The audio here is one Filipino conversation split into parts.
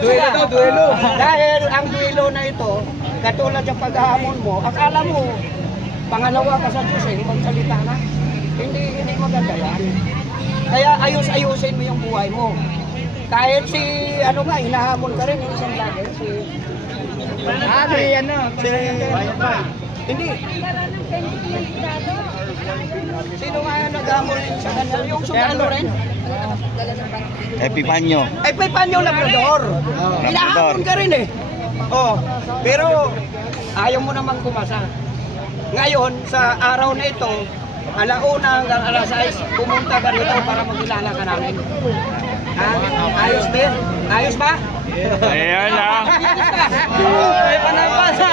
Duelo daw, duelo. Dahil ang duelo na ito, katulad sa paghahamon mo, akala mo, pangalawa ka sa Diyos eh, magsalita na. Hindi maganda yan. Kaya ayos-ayusin mo yung buhay mo. Kahit si, ano nga, hinahamon ka rin, yung isang vlogger, si... Hindi. Sino nga nag-hamon rin sa kanya? Yung sundalo rin? Epipanyo. Epipanyo Labrador. Hinahamon ka rin eh. Oh, pero ayaw mo naman kumasa. Ngayon, sa araw na ito, alauna hanggang alas 6, pumunta ka rito para magkilala ka namin. Ha? Ayos din? Ayos ba? Ayan na. Ay, panapasa.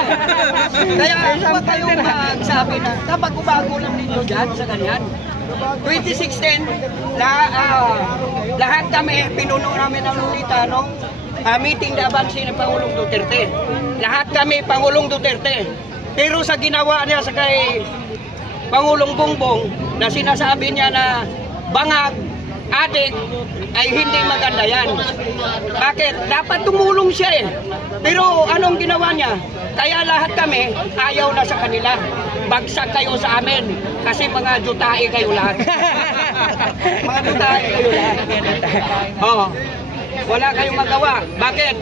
Kaya huwag kayong magsabi na kabago-bago lang ninyo dyan sa ganyan. 2016, lahat kami, pinuno namin ang Lolita nung meeting na abansi ng Pangulong Duterte. Lahat kami, Pangulong Duterte. Pero sa ginawa niya sa kay Pangulong Bongbong na sinasabi niya na bangag, adik, ay hindi maganda yan. Bakit? Dapat tumulong siya eh. Pero anong ginawa niya? Kaya lahat kami, ayaw na sa kanila. Bagsak kayo sa amin. Kasi mga dutae kayo lahat. Mga dutae kayo lahat. Oo. Wala kayong magawa. Bakit?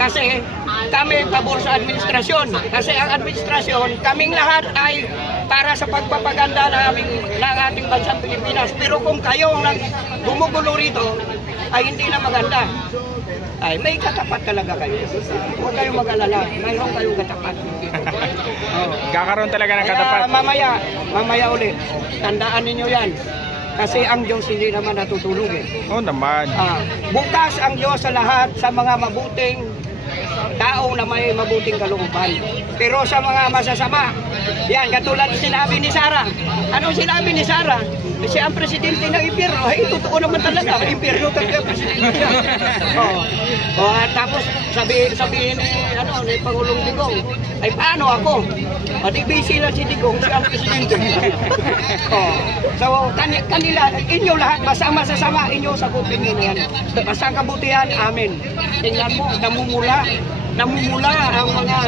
Kasi kami pabor sa administrasyon. Kasi ang administrasyon, kaming lahat ay para sa pagpapaganda ng ating bansang Pilipinas. Pero kung kayo ang gumugulo rito, ay hindi na maganda. Ay, may katapat talaga kayo. Huwag kayong mag-alala. Mayroon kayong katapat. Kakaroon talaga ng katapat. Kaya mamaya ulit. Tandaan ninyo yan. Kasi ang Diyos hindi naman natutulog eh. Oo naman. Bukas ang Diyos sa lahat sa mga mabuting tao na may mabuting kalooban. Pero sa mga masasama, yan, katulad sinabi ni Sara. Anong sinabi ni Sara? Siya ang presidente ng impyerno. Ay, totoo naman talaga. Impyerno talaga presidente siya. Tapos sabihin ni Pangulong Digong, ay paano ako? Di busy lang si Digong, siya ang presidente. So, kanila, inyo lahat, basta masasama, inyo sa kupin nyo yan. Basta ang kabutihan, amin. Tingnan mo, namumula ang mga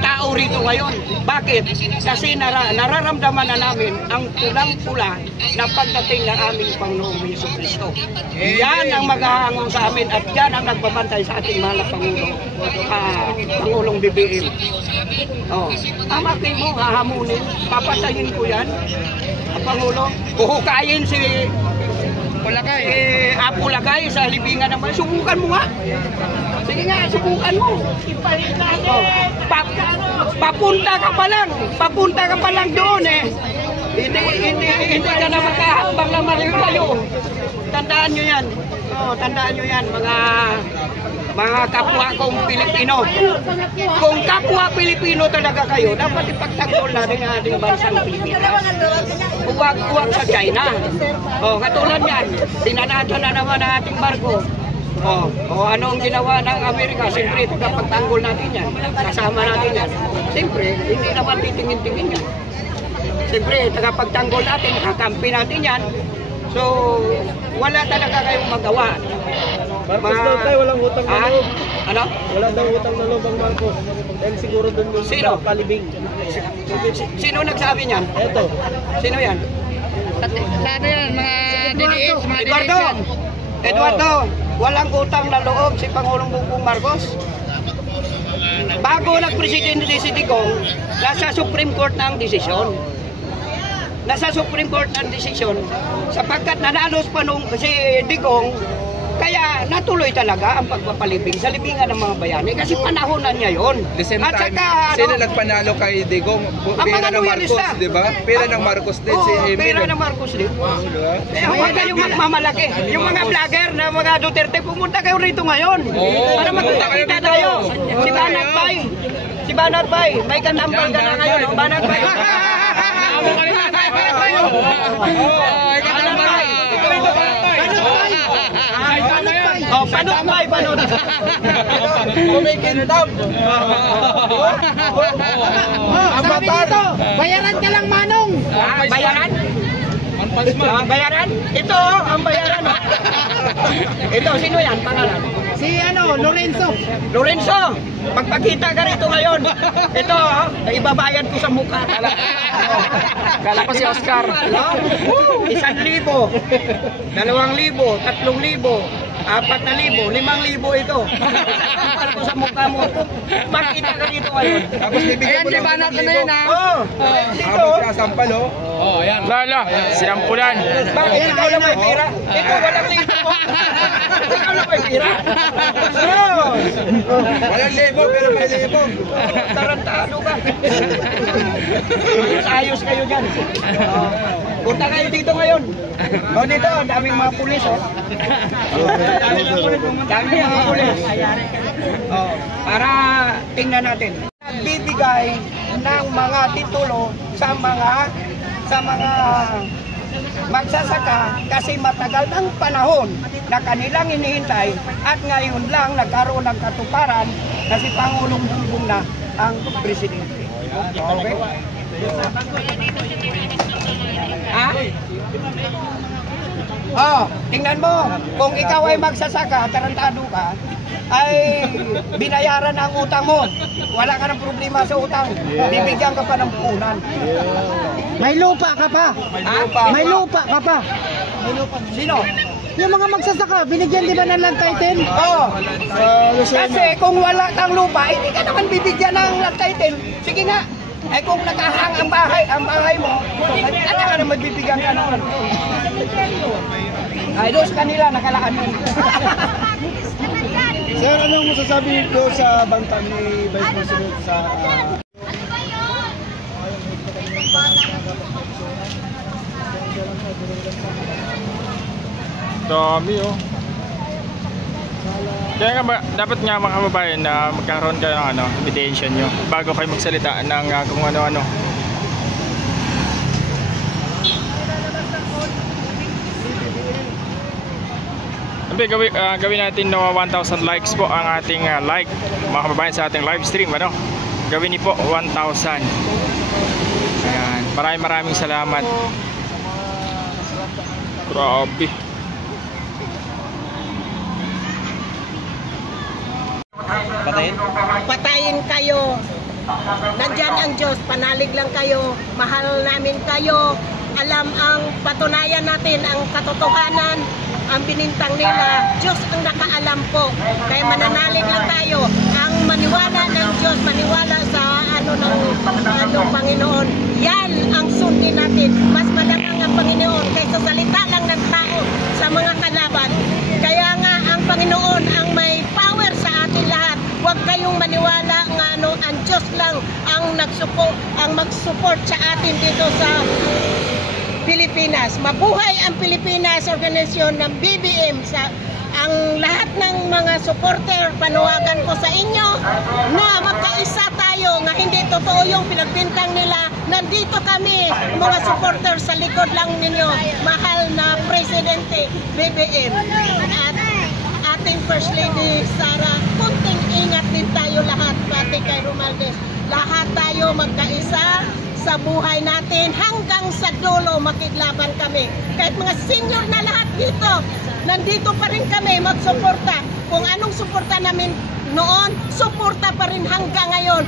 tao rito ngayon. Bakit? Kasi nararamdaman na namin ang pulang-pula na pagdating ng aming Panginoong Jesucristo. Yan ang maghahangong sa amin at yan ang nagbabantay sa ating mahal na Pangulong BBM. Amakin mo, hahamunin, papatayin ko yan. Ang Pangulo, huhukayin si Apulagay sa libingan naman. Subukan mo nga. Sige nga, subukan mo. Papunta ka pa lang doon eh. Hindi ka na makahambang na malayo. Tandaan nyo yan. Tandaan nyo yan, mga kapwa kong Pilipino. Kung kapwa Pilipino talaga kayo, dapat ipagtanggol natin ang ating bansang Pilipinas. Huwag sa China. Katulad yan, tinanatan na naman ang ating barko. Ano ang ginawa ng Amerika? Siyempre, tagapagtanggol natin yan. Kasama natin yan. Siyempre, hindi naman titingin-tingin yan. Siyempre, tagapagtanggol natin, kakampi natin yan. So, wala talaga kayong magawa. Marcos daw tayo, walang utang na loob. Ano? Wala daw utang na loob ang Marcos. Dahil siguro doon yung palibing. Sino nagsabi niyan? Eto. Sino yan? Ano yan? Mga DDS, mga Eduardo, walang utang na loob si Pangulong Bongbong Marcos. Bago nag-presidente si Digong, nasa Supreme Court na ang desisyon. Nasa Supreme Court ang desisyon sapagkat nanalos pa nung si Digong, kaya natuloy talaga ang pagpapalibing sa libingan ng mga bayani kasi panahon na niya yun. At saka, sino nagpanalo kay Digong? Pera ng Marcos, di ba? Pera ng Marcos din si Emil. Pera ng Marcos din. Kaya huwag kayong magmamalaki. Yung mga vlogger na mga Duterte, pumunta kayo rito ngayon. Para magkita tayo. Si Banat Bay. Si Banat Bay. May kanambal ka na ngayon. Banat Bay. Panot. Kumikindam. Bayaran ka lang, Manong. Bayaran? Bayaran? Ito ang bayaran. Ito, sino yan? Pangalan? Si Lorenzo. Lorenzo, magpakita ka rito ngayon. Ito, ibabayad ko sa mukha. Kala ko si Oscar. 1,000, 2,000, 3,000, 4,000, 5,000 ito. Kapal ko sa mukha mo. Makita ka dito ngayon. Tapos bibigyan mo Ayan, ng libanat ko na 1,000. yun, ha? Dito. Habang sinasampal, oh. Lala, sinampulan. Bakit ikaw lang may pera? Ito, walang libo. Ikaw lang may pera. Walang libo, pero may libo. Tarantado ka. Ayos kayo dyan. Punta kayo dito ngayon. Dito, daming mga pulis. Daming mga pulis. Para tingnan natin. Bibigay ng mga titulo sa mga magsasaka kasi matagal ng panahon na kanilang inihintay at ngayon lang nagkaroon ng katuparan kasi Pangulong Bongbong na ang presidente. Okay? Ha? Tingnan mo, kung ikaw ay magsasaka, tarantado ka, ay binayaran ang utang mo. Wala ka ng problema sa utang. Bibigyan ka pa ng punan. May lupa ka pa. May lupa ka pa. Sino? Yung mga magsasaka, binigyan di ba ng land title? Kasi kung wala kang lupa, hindi ka naman bibigyan ng land title. Sige nga. Ay kung nakahang ang bahay mo, ano ka naman bibigyan ka naman? Ay doon sa kanila, nakalaan mo. Sir, anong masasabi ko sa banta ni Vice President sa Dami, oh. Kaya nga dapat nga mga kababayan na magkaroon kayo ng invitation nyo bago kayo magsalita ng kung ano-ano. Gawin natin 1,000 likes po ang ating like mga kababayan sa ating live stream, ano? Gawin niyo po 1,000. Ayan, maraming salamat. Grabe. Patayin kayo. Nandyan ang Diyos, panalig lang kayo. Mahal namin kayo. Alam ang patunayan natin ang katotohanan. Ang binintang nila, Diyos ang nakaalam po. Kaya mananalig lang tayo. Ang maniwala ng Diyos, maniwala sa Panginoon. Yan ang sundin natin. Mas malamang ang Panginoon kaysa salita lang ng tao sa mga kalaban. Kaya nga ang Panginoon ang may power sa atin lahat. Huwag kayong maniwala nga ang Diyos lang ang mag-support sa atin dito sa Pilipinas. Mabuhay ang Pilipinas, organisasyon ng BBM. Ang lahat ng mga supporter, panawagan ko sa inyo na magkaisa tayo, nga hindi totoo yung pinagbintang nila. Nandito kami, mga supporter, sa likod lang ninyo. Mahal na Presidente BBM. At ating First Lady Sara, kunting ingat din tayo lahat, pati kay Romualdez. Lahat tayo magkaisa sa buhay natin hanggang sa dulo makiglaban kami. Kahit mga senior na lahat dito, nandito pa rin kami magsuporta. Kung anong suporta namin noon, suporta pa rin hanggang ngayon.